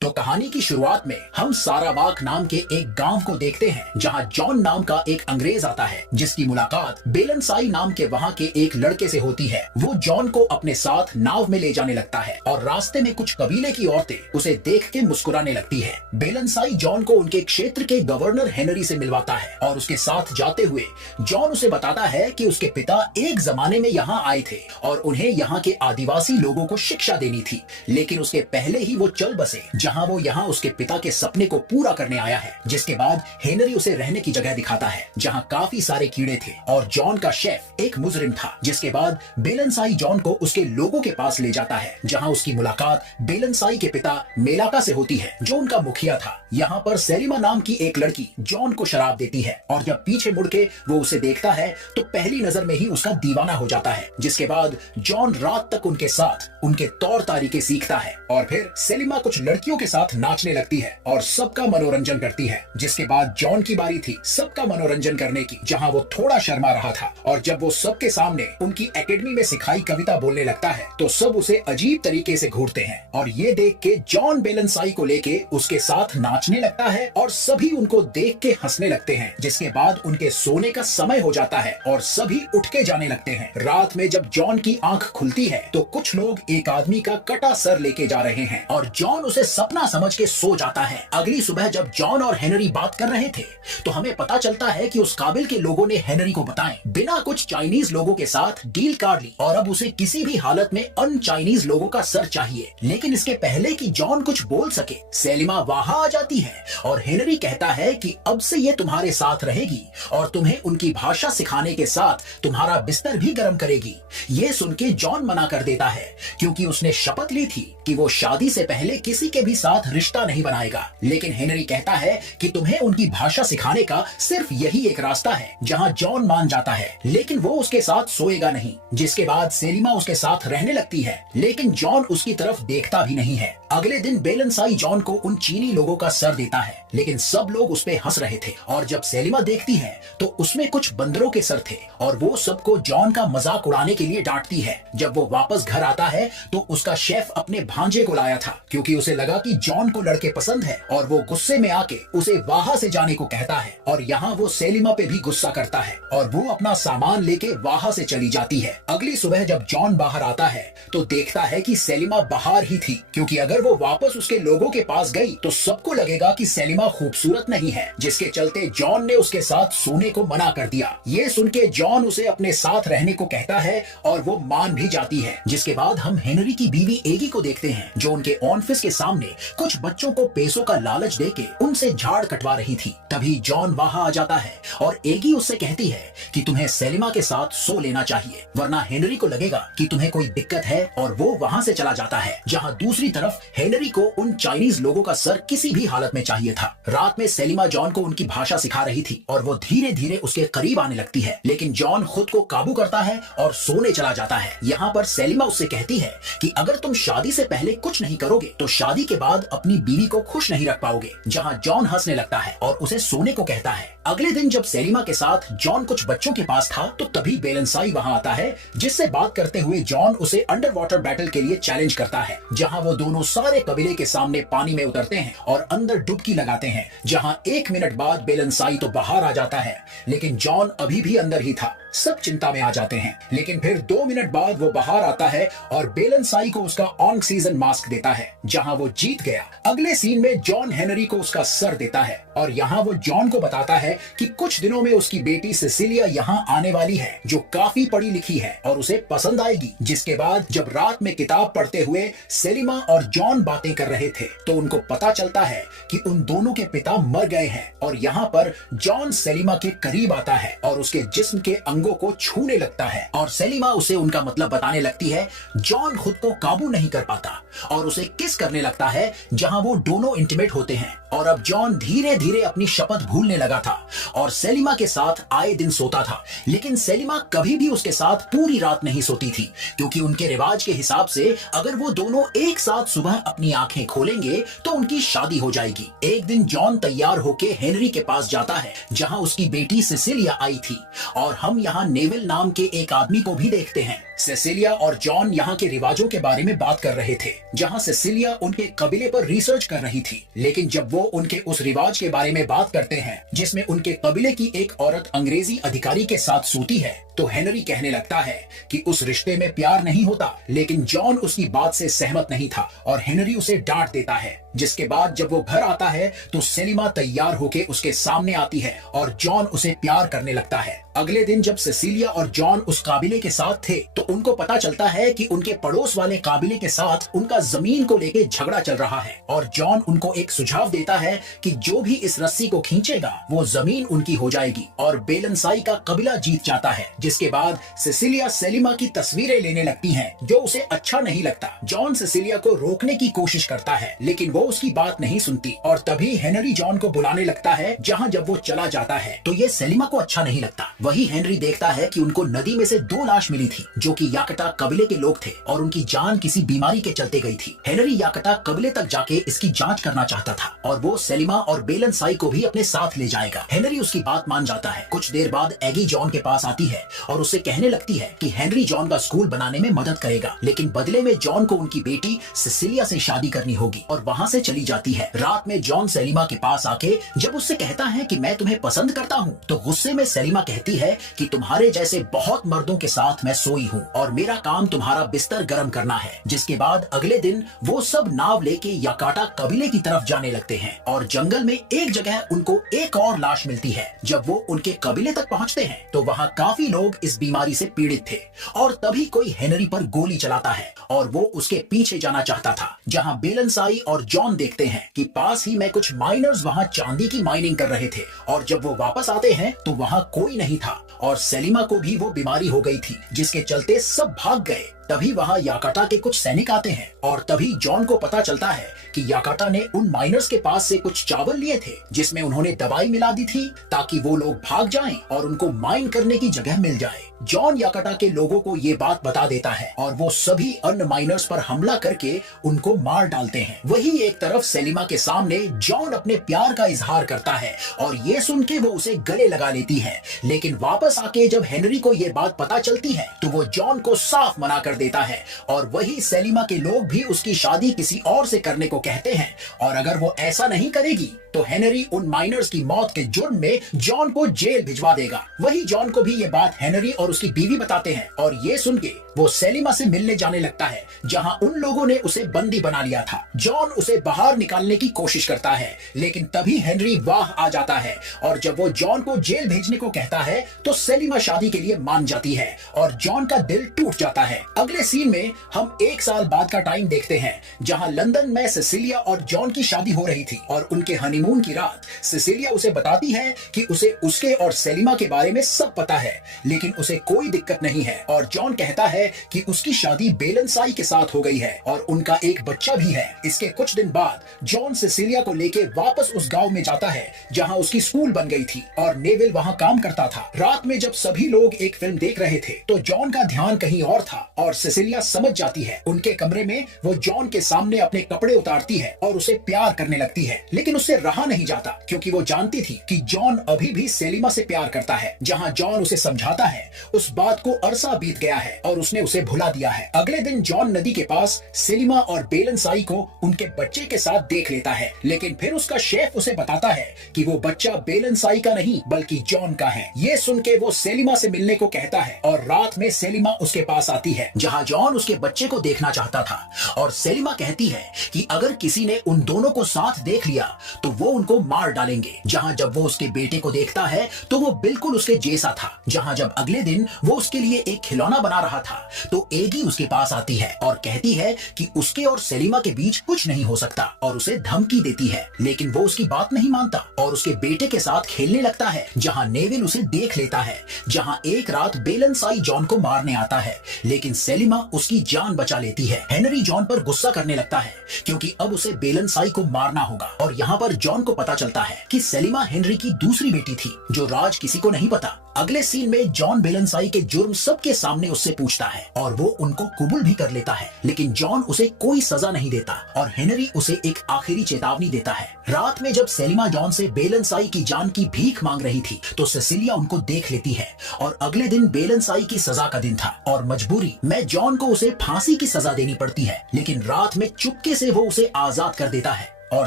तो कहानी की शुरुआत में हम सारावाक नाम के एक गांव को देखते हैं, जहां जॉन नाम का एक अंग्रेज आता है, जिसकी मुलाकात बेलनसाई नाम के वहां के एक लड़के से होती है। वो जॉन को अपने साथ नाव में ले जाने लगता है और रास्ते में कुछ कबीले की औरतें उसे देख के मुस्कुराने लगती है। बेलनसाई जॉन को उनके क्षेत्र के गवर्नर हेनरी से मिलवाता है और उसके साथ जाते हुए जॉन उसे बताता है कि उसके पिता एक जमाने में यहाँ आए थे और उन्हें यहाँ के आदिवासी लोगों को शिक्षा देनी थी, लेकिन उसके पहले ही वो चल बसे, जहां वो यहाँ उसके पिता के सपने को पूरा करने आया है। जिसके बाद हेनरी उसे रहने की जगह दिखाता है, जहां काफी सारे कीड़े थे और जॉन का शेफ एक मुजरिम था। जिसके बाद बेलनसाई जॉन को उसके लोगों के पास ले जाता है, जहां उसकी मुलाकात बेलनसाई के पिता मेलाका से होती है, जो उनका मुखिया था। यहाँ पर सेलिमा नाम की एक लड़की जॉन को शराब देती है और जब पीछे मुड़ के वो उसे देखता है तो पहली नजर में ही उसका दीवाना हो जाता है। जिसके बाद जॉन रात तक उनके साथ उनके तौर तरीके सीखता है और फिर सेलिमा कुछ लड़कियों के साथ नाचने लगती है और सबका मनोरंजन करती है। जिसके बाद जॉन की बारी थी सबका मनोरंजन करने की, जहां वो थोड़ा शर्मा रहा था और जब वो सबके सामने उनकी एकेडमी में सिखाई कविता बोलने लगता है तो सब उसे अजीब तरीके से घूरते हैं और ये देख के जॉन बेलनसाई को लेके उसके साथ नाचने लगता है और सभी उनको देख के हंसने लगते हैं। जिसके बाद उनके सोने का समय हो जाता है और सभी उठ के जाने लगते हैं। रात में जब जॉन की आंख खुलती है तो कुछ लोग एक आदमी का कटा सर लेके जा रहे हैं और जॉन उसे सपना समझ के सो जाता है। अगली सुबह जब जॉन और हेनरी बात कर रहे थे तो हमें पता चलता है कि उस काबिल के लोगों ने हेनरी को बताएं बिना कुछ चाइनीज लोगों के साथ डील कर ली और अब उसे किसी भी हालत में अन चाइनीज लोगों का सर चाहिए। लेकिन इसके पहले कि जॉन कुछ बोल सके, सेलिमा वहां आ जाती है और हेनरी कहता है कि अब से ये तुम्हारे साथ रहेगी और तुम्हें उनकी भाषा सिखाने के साथ तुम्हारा बिस्तर भी गर्म करेगी। ये सुन के जॉन मना कर देता है, क्योंकि उसने शपथ ली थी कि वो शादी से पहले किसी के भी साथ रिश्ता नहीं बनाएगा। लेकिन हेनरी कहता है कि तुम्हें उनकी भाषा सिखाने का सिर्फ यही एक रास्ता है, जहां जॉन मान जाता है, लेकिन वो उसके साथ सोएगा नहीं। जिसके बाद सेलिमा उसके साथ रहने लगती है, लेकिन जॉन उसकी तरफ देखता भी नहीं है। अगले दिन बेलनसाई जॉन को उन चीनी लोगों का सर देता है, लेकिन सब लोग उस पे हंस रहे थे और जब सेलिमा देखती है तो उसमें कुछ बंदरों के सर थे और वो सबको जॉन का मजाक उड़ाने के लिए डांटती है। जब वो वापस घर आता है तो उसका शेफ अपने भांजे को लाया था, क्योंकि उसे लगा कि जॉन को लड़के पसंद है और वो गुस्से में आके उसे वहां से जाने को कहता है और यहाँ वो सेलिमा पे भी गुस्सा करता है और वो अपना सामान लेके वहां से चली जाती है। अगली सुबह जब जॉन बाहर आता है तो देखता है कि सेलिमा बाहर ही थी, क्योंकि अगर वो वापस उसके लोगों के पास गई तो सबको लगेगा कि सेलिमा खूबसूरत नहीं है, जिसके चलते जॉन ने उसके साथ सोने को मना कर दिया। ये सुन के जॉन उसे अपने साथ रहने को कहता है और वो मान भी जाती है। जिसके बाद हम हेनरी की बीवी एगी को देखते हैं, जो उनके ऑफिस के सामने कुछ बच्चों को पैसों का लालच देके उनसे झाड़ कटवा रही थी। तभी जॉन वहां आ जाता है और एगी उससे कहती है कि तुम्हें सेलिमा के साथ सो लेना चाहिए, वरना हेनरी को लगेगा कि तुम्हें कोई दिक्कत है और वो वहां से चला जाता है। जहां दूसरी तरफ हेनरी को उन चाइनीज लोगों का सर किसी भी हालत में चाहिए था। रात में सेलिमा जॉन को उनकी भाषा सिखा रही थी और वो धीरे धीरे उसके करीब आने लगती है, लेकिन जॉन खुद को काबू करता है और सोने चला जाता है। यहाँ पर सेलिमा उससे कहती है कि अगर तुम शादी से पहले कुछ नहीं करोगे तो शादी के बाद अपनी बीवी को खुश नहीं रख पाओगे। जहाँ जॉन हंसने लगता है और उसे सोने को कहता है। अगले दिन जब सेलिमा के साथ जॉन कुछ बच्चों के पास था तो तभी बेलनसाई वहां आता है, जिससे बात करते हुए जॉन उसे अंडर वाटर बैटल के लिए चैलेंज करता है, जहां वो दोनों सारे कबीले के सामने पानी में उतरते हैं और अंदर डुबकी लगाते हैं। जहां 1 मिनट बाद बेलनसाई तो बाहर आ जाता है, लेकिन जॉन अभी भी अंदर ही था। सब चिंता में आ जाते हैं, लेकिन फिर 2 मिनट बाद वो बाहर आता है और बेलनसाई को उसका ऑन सीजन मास्क देता है, जहां वो जीत गया। अगले सीन में जॉन हेनरी को उसका सर देता है और यहाँ वो जॉन को बताता है कि कुछ दिनों में उसकी बेटी सिसिलिया यहाँ आने वाली है, जो काफी पढ़ी लिखी है और उसे पसंद आएगी। जिसके बाद जब रात में किताब पढ़ते हुए सेलिमा और जॉन बातें कर रहे थे तो उनको पता चलता है कि उन दोनों के पिता मर गए हैं और यहाँ पर जॉन सेलिमा के करीब आता है और उसके जिस्म के अंगों को छूने लगता है और सेलिमा उसे उनका मतलब बताने लगती है। जॉन खुद को काबू नहीं कर पाता और उसे किस करने लगता है, जहां वो दोनों इंटीमेट होते हैं और अब जॉन धीरे धीरे अपनी शपथ भूलने लगा था और सेलिमा के साथ आए दिन सोता था। लेकिन सेलिमा कभी भी उसके साथ पूरी रात नहीं सोती थी, क्योंकि उनके रिवाज के हिसाब से अगर वो दोनों एक साथ सुबह अपनी आंखें खोलेंगे तो उनकी शादी हो जाएगी। एक दिन जॉन तैयार होके हेनरी के पास जाता है, जहां उसकी बेटी सिसिलिया आई थी और हम यहाँ नेविल नाम के एक आदमी को भी देखते हैं। सेसिलिया और जॉन यहाँ के रिवाजों के बारे में बात कर रहे थे, जहाँ सेसिलिया उनके कबीले पर रिसर्च कर रही थी। लेकिन जब वो उनके उस रिवाज के बारे में बात करते हैं जिसमें उनके कबीले की एक औरत अंग्रेजी अधिकारी के साथ सोती है, तो हेनरी कहने लगता है कि उस रिश्ते में प्यार नहीं होता। लेकिन जॉन उसकी बात से सहमत नहीं था और हेनरी उसे डांट देता है। जिसके बाद जब वो घर आता है तो सेलिमा तैयार होके उसके सामने आती है और जॉन उसे प्यार करने लगता है। अगले दिन जब सेसिलिया और जॉन उस काबिले के साथ थे तो उनको पता चलता है कि उनके पड़ोस वाले काबिले के साथ उनका जमीन को लेके झगड़ा चल रहा है और जॉन उनको एक सुझाव देता है कि जो भी इस रस्सी को खींचेगा वो जमीन उनकी हो जाएगी और बेलनसाई का कबीला जीत जाता है। जिसके बाद सेसिलिया सेलिमा की तस्वीरें लेने लगती हैं, जो उसे अच्छा नहीं लगता। जॉन सेसिलिया को रोकने की कोशिश करता है लेकिन वो उसकी बात नहीं सुनती और तभी हेनरी जॉन को बुलाने लगता है। जहाँ जब वो चला जाता है तो ये सेलिमा को अच्छा नहीं लगता। वही हेनरी देखता है कि उनको नदी में से 2 लाश मिली थी जो कि याकटा कबीले के लोग थे और उनकी जान किसी बीमारी के चलते गई थी। हेनरी याकटा कबीले तक जाके इसकी जांच करना चाहता था और वो सेलिमा और बेलनसाई को भी अपने साथ ले जाएगा। हेनरी उसकी बात मान जाता है। कुछ देर बाद एगी जॉन के पास आती है और उससे कहने लगती है कि हेनरी जॉन का स्कूल बनाने में मदद करेगा, लेकिन बदले में जॉन को उनकी बेटी सेसिलिया से शादी करनी होगी और वहाँ से चली जाती है। रात में जॉन सेलिमा के पास आके जब उससे कहता है कि मैं तुम्हें पसंद करता हूँ, तो गुस्से में सेलिमा कहती है कि तुम्हारे जैसे बहुत मर्दों के साथ मैं सोई हूँ और मेरा काम तुम्हारा बिस्तर गर्म करना है। जिसके बाद अगले दिन वो सब नाव लेके याकाटा कबीले की तरफ जाने लगते हैं और जंगल में एक जगह उनको एक और लाश मिलती है। जब वो उनके कबीले तक पहुँचते हैं तो वहाँ काफी लोग इस बीमारी से पीड़ित थे और तभी कोई हेनरी पर गोली चलाता है और वो उसके पीछे जाना चाहता था। जहाँ बेलनसाई और जॉन देखते हैं कि पास ही में कुछ माइनर्स वहाँ चांदी की माइनिंग कर रहे थे और जब वो वापस आते हैं तो वहाँ कोई नहीं था और सेलिमा को भी वो बीमारी हो गई थी, जिसके चलते सब भाग गए। तभी वहाँ याकाटा के कुछ सैनिक आते हैं और तभी जॉन को पता चलता है कि याकाटा ने उन माइनर्स के पास से कुछ चावल लिए थे जिसमें उन्होंने दवाई मिला दी थी ताकि वो लोग भाग जाएं और उनको माइन करने की जगह मिल जाए। जॉन याकाटा के लोगों को ये बात बता देता है और वो सभी अन्य माइनर्स पर हमला करके उनको मार डालते हैं। वही एक तरफ सेलिमा के सामने जॉन अपने प्यार का इजहार करता है और ये सुन के वो उसे गले लगा लेती है। लेकिन वापस आके जब हेनरी को ये बात पता चलती है तो वो जॉन को साफ मना कर देता है और वही सेलिमा के लोग भी उसकी शादी किसी और से करने को कहते हैं और अगर वो ऐसा नहीं करेगी तो हेनरी उन माइनर्स की मौत के जुर्म में जॉन को जेल भिजवा देगा। वही जॉन को भी ये बात हेनरी और उसकी बीवी बताते हैं और ये सुन के वो सेलिमा से मिलने जाने लगता है जहां उन लोगों ने उसे बंदी बना लिया था। जॉन उसे बाहर निकालने की कोशिश करता है लेकिन तभी हेनरी वाह आ जाता है और जब वो जॉन को जेल भेजने को कहता है तो सेलिमा शादी के लिए मान जाती है और जॉन का दिल टूट जाता है। अगले सीन में हम 1 साल बाद का टाइम देखते हैं जहां लंदन में सेसिलिया और जॉन की शादी हो रही थी और उनके हनीमून की रात सेसिलिया उसे बताती है कि उसे उसके और सेलिमा के बारे में सब पता है लेकिन उसे कोई दिक्कत नहीं है और जॉन कहता है कि उसकी शादी बेलनसाई के साथ हो गई है और उनका एक बच्चा भी है। इसके कुछ दिन बाद जॉन सेसिलिया को लेके वापस उस गांव में जाता है जहां उसकी स्कूल बन गई थी और नेविल वहां काम करता था। रात में जब सभी लोग एक फिल्म देख रहे थे तो जॉन का ध्यान कहीं और था और सेसिलिया समझ जाती है। उनके कमरे में वो जॉन के सामने अपने कपड़े उतारती है और उसे प्यार करने लगती है लेकिन उससे रहा नहीं जाता क्योंकि वो जानती थी कि जॉन अभी भी सेलिमा से प्यार करता है। जहां जॉन उसे समझाता है उस बात को अरसा बीत गया है और उसने उसे भुला दिया है। अगले दिन जॉन नदी के पास सेलिमा और बेलनसाई को उनके बच्चे के साथ देख लेता है लेकिन फिर उसका शेफ उसे बताता है कि वो बच्चा बेलनसाई का नहीं बल्कि जॉन का है। ये सुन के वो सेलिमा से मिलने को कहता है और रात में सेलिमा उसके पास आती है जहां जॉन उसके बच्चे को देखना चाहता था और सेलिमा कहती है कि अगर किसी ने उन दोनों को साथ देख लिया तो वो उनको मार डालेंगे। जहां जब वो उसके बेटे को देखता है तो वो बिल्कुल उसके जैसा था। जहां जब अगले दिन वो उसके लिए एक खिलौना बना रहा था तो एगी उसके पास आती है और कहती है कि उसके और सेलिमा के बीच कुछ नहीं हो सकता और उसे धमकी देती है लेकिन वो उसकी बात नहीं मानता और उसके बेटे के साथ खेलने लगता है। जहां नेविल उसे देख लेता है। जहां एक रात बेलनसाई जॉन को मारने आता है लेकिन सेलिमा उसकी जान बचा लेती है। हेनरी जॉन पर गुस्सा करने लगता है क्योंकि अब उसे बेलनसाई को मारना होगा और यहाँ पर जॉन को पता चलता है कि सेलिमा हेनरी की दूसरी बेटी थी जो राज किसी को नहीं पता। अगले सीन में जॉन बेलेंसाई के जुर्म सबके सामने उससे पूछता है और वो उनको कबूल भी कर लेता है, लेकिन जॉन उसे कोई सजा नहीं देता और हेनरी उसे एक आखिरी चेतावनी देता है। रात में जब सेलिमा जॉन से बेलेंसाई की जान की भीख मांग रही थी तो सेसिलिया उनको देख लेती है और अगले दिन बेलेंसाई की सजा का दिन था और मजबूरी में जॉन को उसे फांसी की सजा देनी पड़ती है, लेकिन रात में चुपके से वो उसे आजाद कर देता है और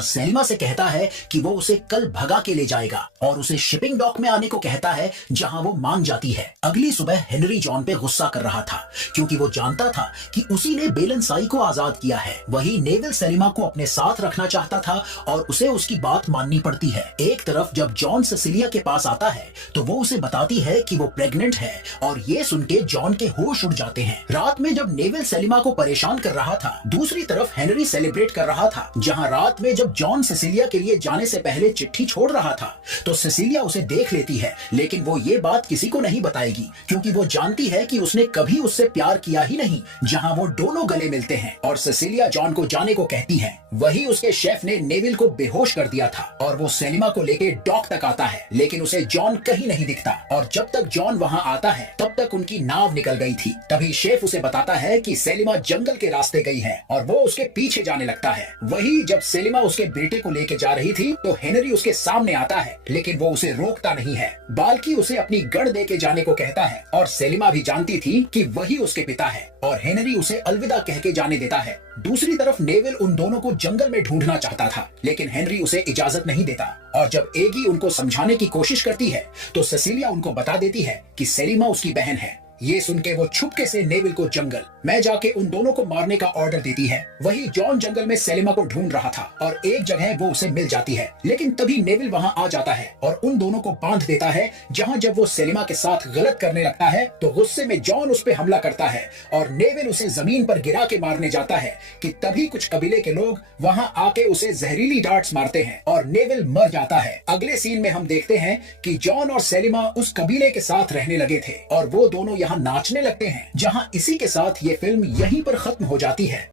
सेलिमा से कहता है कि वो उसे कल भगा के ले जाएगा और उसे शिपिंग डॉक में आने को कहता है जहां वो मान जाती है। अगली सुबह हेनरी जॉन पे गुस्सा कर रहा था क्योंकि वो जानता था कि उसी ने बेलेंसाई को आजाद किया है। वही नेविल सेलिमा को अपने साथ रखना चाहता था और उसे उसकी बात माननी पड़ती है। एक तरफ जब जॉन सेसिलिया के पास आता है तो वो उसे बताती है कि वो प्रेग्नेंट है और ये सुन के जॉन के होश उड़ जाते हैं। रात में जब नेविल सेलिमा को परेशान कर रहा था, दूसरी तरफ हेनरी सेलिब्रेट कर रहा था। जहाँ रात में जब जॉन सेसिलिया के लिए जाने से पहले चिट्ठी छोड़ रहा था तो सेसिलिया उसे देख लेती है, लेकिन वो ये बात किसी को नहीं बताएगी क्योंकि वो जानती है कि उसने कभी उससे प्यार किया ही नहीं। जहां वो दोनों गले मिलते हैं और सेसिलिया जॉन को जाने को कहती है, वही उसके शेफ ने नेविल को बेहोश कर दिया था और वो सेलिमा को लेके डॉक तक आता है, लेकिन उसे जॉन कहीं नहीं दिखता और जब तक जॉन वहां आता है तब तक उनकी नाव निकल गई थी। तभी शेफ उसे बताता है कि सेलिमा जंगल के रास्ते गई है और वो उसके पीछे जाने लगता है। वही जब सेलिमा उसके बेटे को लेके जा रही थी तो हेनरी उसके सामने आता है, लेकिन वो उसे रोकता नहीं है बल्कि उसे अपनी गन दे के जाने को कहता है और सेलिमा भी जानती थी कि वही उसके पिता है और हेनरी उसे अलविदा कह के जाने देता है। दूसरी तरफ नेविल उन दोनों को जंगल में ढूंढना चाहता था, लेकिन हेनरी उसे इजाजत नहीं देता और जब एगी उनको समझाने की कोशिश करती है तो सेसिलिया उनको बता देती है कि सेलिमा उसकी बहन है। ये सुन के वो छुपके से नेविल को जंगल में जाके उन दोनों को मारने का ऑर्डर देती है। वही जॉन जंगल में सेलिमा को ढूंढ रहा था और एक जगह वो उसे मिल जाती है, लेकिन तभी नेविल वहां आ जाता है और उन दोनों को बांध देता है। जहां जब वो सेलिमा के साथ गलत करने लगता है तो गुस्से में जॉन उस पे हमला करता है और नेविल उसे जमीन पर गिरा के मारने जाता है कि तभी कुछ कबीले के लोग वहां आके उसे जहरीली डार्ट्स मारते हैं और नेविल मर जाता है। अगले सीन में हम देखते हैं कि जॉन और सेलिमा उस कबीले के साथ रहने लगे थे और वो दोनों यहाँ नाचने लगते हैं। जहां इसी के साथ ये फिल्म यहीं पर खत्म हो जाती है।